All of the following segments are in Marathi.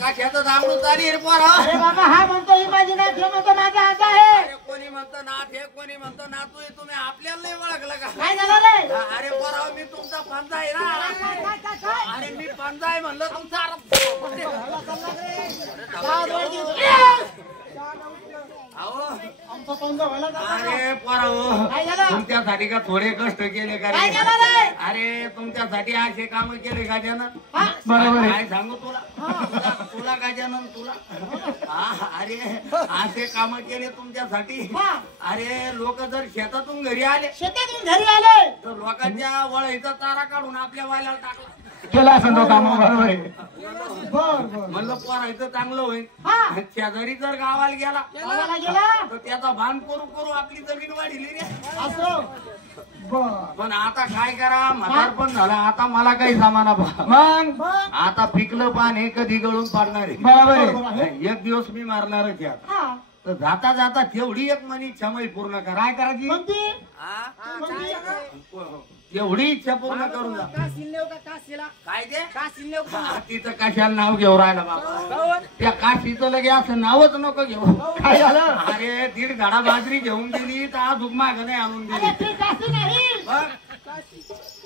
काठ्याचं दामडून चाली रे पोरा. अरे बाबा हा म्हणतो ही माझी नात, हे म्हणतो माझा हात आहे. अरे कोणी म्हणतं नाथ हे, कोणी म्हणतं नातू आहे. तुम्ही आपल्याला नाही ओळखलं का? काय झालं रे? अरे पोरा मी तुमचा पंजा आहे ना. अरे मी पंजा आहे म्हणलं तुमचा. आमचा पंजा व्हायला अरे पोरा काय झालं? तुमच्यासाठी का थोडे कष्ट केले का काय रे? झालं रे? अरे तुमच्यासाठी असे काम केले गजानन. बरोबर काय सांगू तुला तुला गजानन तुला. अरे असे काम केले तुमच्यासाठी. अरे लोक जर शेतातून घरी आले, शेतातून घरी आले तर लोकांच्या वळीचा चारा काढून आपल्या वाल्याला टाकला. केला असं तो काम बरोबर आहे. म्हणलं पोरायचं चांगलं होईल. हा. शेजारी जर गावाला गेला गावाला गेला तर त्याचा भान करू करू आपली जमीन वाढली रे. असं पण आता काय करा, म्हातार पण झाला. आता मला काही जमाना बा. मग आता पिकलं पान हे कधी गळून पाडणार आहे. बरोबर आहे. एक दिवस मी मारणारच आहे आता. हा तर जाता जाता तेवढी एक मनी इच्छा माझी पूर्ण करा. काय करायची? कोणती? तेवढी इच्छा पूर्ण करून जा. काय ते काशीला तिचं कशाला नाव घेऊ राहिला बाबा? त्या काशीचं लगे असं नावच नको घेऊ. काय झालं? अरे 1.5 गाडा बाजरी घेऊन दिली तर आज माग नाही आणून दिली. अरे ती काशी नाही, बघ,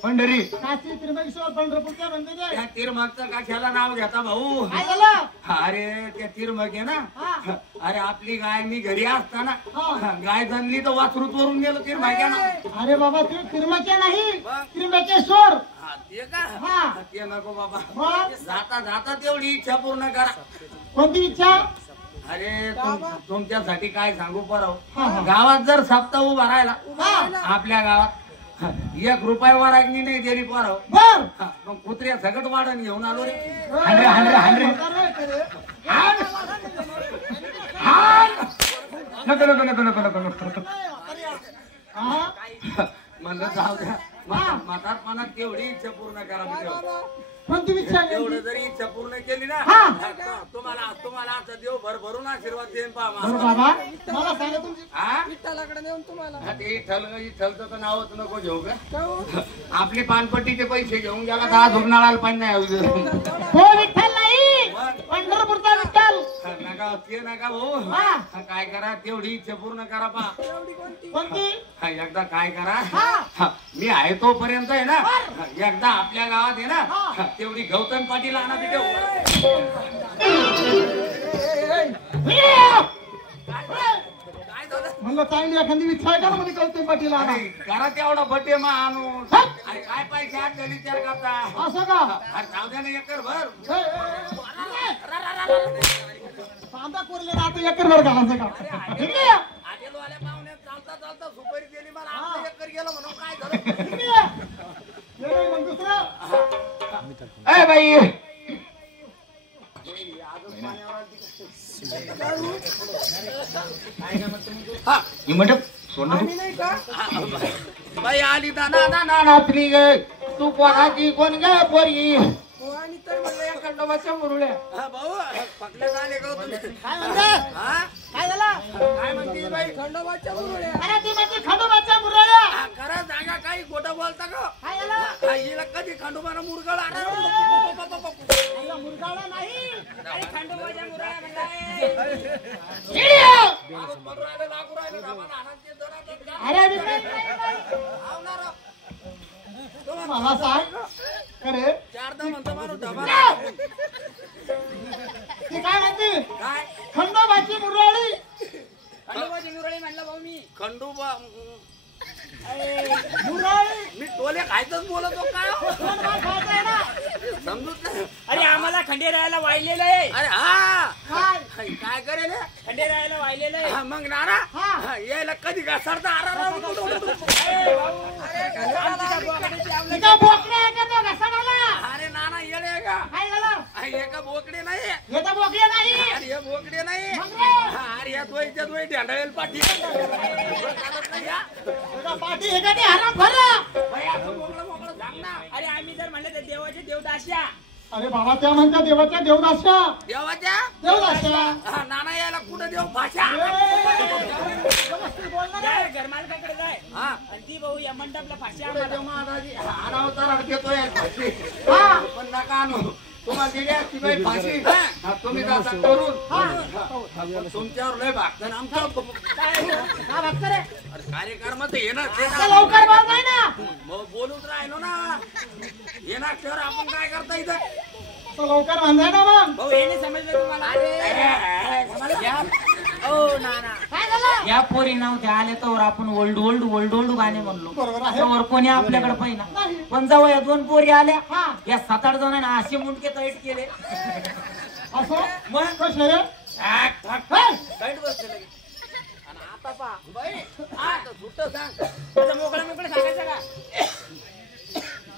पंढरी काशी त्र्यंबकेश्वर पंढरपूर काय म्हणते ते? त्या तिरमगचं कशाला नाव घेता भाऊ? काय झालं? अरे त्या तिरमग आहे ना. हा. अरे आपली गाय मी घरी असताना हा. गाय जणली तर वासरू चोरून गेलं तिरमग्यानं. अरे बाबा ते त्र्यंबके नाही, त्र्यंबकेश्वर. ते का? हा. ते नको बाबा. मग? जाता जाता तेवढी इच्छा पूर्ण करा. कोणती इच्छा? अरे तुमच्यासाठी काय सांगू परव. हा. गावात जर सप्ताह उभा राहिला हा. आपल्या गावात 1 रुपया वरागणी नाही दिली परव. बर मग कुत्र्या सगळं वाढण घेऊन आलो रे. हंड्रे हंड्रे हंड्रे नको नको नको नको नको नको. म्हणलं जाऊ द्या. म्हातारपणात तेवढी इच्छा पूर्ण करा. कोणती इच्छा? तेवढं जरी इच्छा पूर्ण केली ना हा. तुम्हाला आता देव भरभरून आशीर्वाद देईन पहा. बरं बाबा मला सांगा तुमची. हा? विठ्ठलाकडे नेऊन तुम्हाला ते इथलचं तर नावच नको घेऊ का? आपली पानपट्टीचे पैसे घेऊन गेला तर आज रुग्णालयाला पण नाही आलं. हो विठ्ठल नाही, पंढरपूरचा विठ्ठल. नका ते नका भाऊ. हा. काय करा तेवढी इच्छा पूर्ण करा पा. कोणती? एकदा काय करा, हा. मी आहे तोपर्यंत आहे ना, एकदा आपल्या गावात आहे ना तेवढी गौतम पाटील आणा तिथे. काय झालं? म्हणलं चांगली एखादी इच्छा आहे का म्हणजे कळते पाटील आणा. अरे, करा तेवढा बड्डे मग आणून. अरे काय पैसे आठ झाली विचार करता. असं का? अरे जाऊ द्या ना एकर भर. कांदा कोरले ना आता एकर भर घालायचं का? ठीक आहे? हॉटेलवाल्या पाहुण्यात चालता चालता सुपारी दिली मला. आपलं एकर गेलं म्हणून काय झालं? ठीक आहे? हे नाही मग दुसरं? ए बाई ही म्हणत सोडणार आम्ही नाही का बाई आली दाना दाना नाचली गे. तू कोणाची कोण गे पोरी? हो आणि तर म्हणलं या खंडोबाच्या मुरळ्या भाऊ पकडण्यात आले का तुम्ही? काय म्हणते? हा? काय झालं? काय म्हणते बाई? खंडोबाच्या मुरळ्या अरे ती म्हणजे खंडोबाच्या मुरळ्या. खरा जागा काही खोटं बोलता का? काय झालं? हिला कधी खंडोबानं मुरगळ आणा. आईला मुरगाळा नाही. अरे खंडोबाच्या मुरळ्या म्हणताय लागू राहिलं धाबाला आणायचे जरा. अरे विठ्ठल नाही. आवणार. मला सांग अरे चारदा म्हणतो माणूस धाबा. ती काय म्हणते? काय खंडोबाची मुरळी. खंडोबाची मुरळी म्हणलं भाऊ मी खंडोबा मुरळी मी टोले खायचंच बोलतो काय हो? खंडोबा खायचंय ना? समजूत नाही. अरे आम्हाला खंडेरायाला वाहिलेलं आहे अरे हा काय? काय करेल हे? खंडेरायाला वाहिलेलं आहे हा, मग नारा हा. यायला कधी घसरता इथं बोकडे आहे का तो घसाडाला? अरे नाना येडे का? काय झालं? एका बोकडे नाही. हे तर बोकडे नाही. अरे हे बोकडे नाही. मग रे? अरे या द्वैच्या द्वै ढेंडाळेल पाठी. तुझा पाठी हे का ते हराम भरलं? मोकळं मोकळं सांग ना. अरे आम्ही जर म्हणलं तर देवाचे देवदास्या अरे बाबा त्या म्हणत्या देवाच्या देवदास्या. देवाच्या देवदास्या. हा, नाना यायला कुठं देव भाषा. व्यवस्थित बोल ना रे. जाय घरमालकाकडे जाय हा आणि ती भाऊ या मंडपला फाशी पुढे आम्हाला देव महाराजी आरावतार देतोय. हा. पण नका आणू. तुम्हाला दिली असती बाई फाशी हा, तुम्ही जाता करून पण तुमच्यावर लय भागतं आमचं का भागतं रे? अरे कार्यक्रमात ये ना ते आता लवकर बांधाय ना. मग बोलूच राहिलो ना ये ना क्षर आपण काय करता इथं आता लवकर बांधाय ना मग. भाऊ हे नाही समजलं तुम्हाला काय झालं? या पोरी नव्हत्या आले तर आपण ओल्ड ओल्ड ओल्ड ओल्ड गाणे म्हणलो बरोबर आहे. त्यावर कोणी आपल्याकडे पहिना नाही. पण जेव्हा या दोन पोरी आल्या हा. या 7-8 जणांना असे मुंडके तैट केले असं मग कसे रे? टाक, टाक. हे? टाईट बसते लगे. आणि आता पहा बाई आता सुट्ट सांग तुझं मोकळं मोकळं सांगायचं का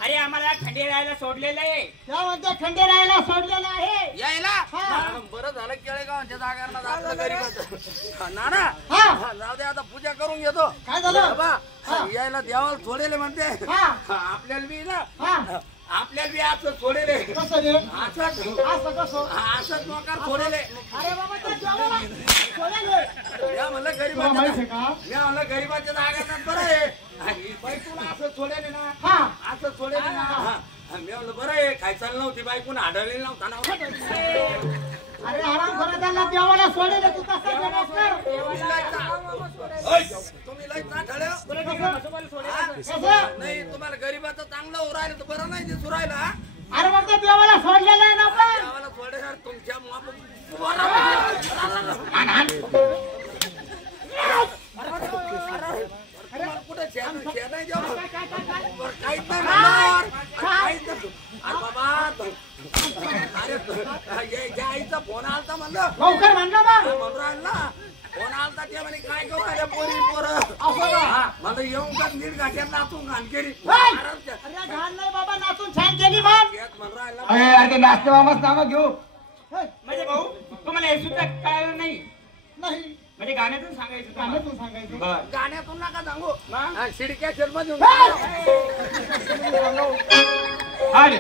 अरे आम्हाला खंडे राहायला सोडलेलं आहे त्या म्हणते खंडेरायाला सोडलेला आहे. यायला हा. बरं झालं केळेगावच्या जागरणात आपलं गरीब नाना हा. जाऊ दे आता पूजा करून घेतो काय झालं? बाबा हा. यायला देवाला सोडेले म्हणते हा. आपल्याला बी ना हा. आपल्याला बी असं सोडेले कसं रे? असंच असं कसं? असंच नोकर सोडेले अरे बाबा त्या देवाला सोडले. या म्हणलं तुला माहित आहे गरीबाच्या का? मी म्हणलं गरीबाच्या जागरणात बरं आहे आणि बाई तुला असं सोडेले ना हा. असं सोडेले ना हा. मी म्हणलं बरं आहे काय चाललं नव्हती बायकून आढळलेली नव्हता ना अरे आराम करा त्याला देवाला सोडले तू कसा जमास कर? तुम्ही लय चांगलं कसं? नाही तुम्हाला गरीबाचं चांगलं हो राहिलं तर बरं नाही दिसू राहिलं हा? अरे मग ते देवाला सोडलेलं आहे ना पण. देवाला सोडणार तुमच्या कुठे नाही जेवण काहीच नाही म्हणणार. काहीच नाही. अरे बाबा अरे या आईचा फोन आलता म्हणलं लवकर म्हणलं मग. म्हणून राहिला फोन आलता ते म्हणे काय करू राहिल्या पोरी पोरं असं का? हा, मला येऊन का नीट गाठ्यात नाचून घाण केली होय. आरामच्या. अरे घाण नाही बाबा नाचून छान केली मग. येत म्हणून राहिला अरे अरे ते नाचते मामाच नाव घेऊ हे, म्हणजे भाऊ तुम्हाला हे सुद्धा कळलं नाही नाही म्हणजे गाण्यातून सांगायचं तुम्हाला. गाण्यातून सांगायचं. बर गाण्यातून नका सांगू मग? शिडक्या शेलमध्ये हे! अरे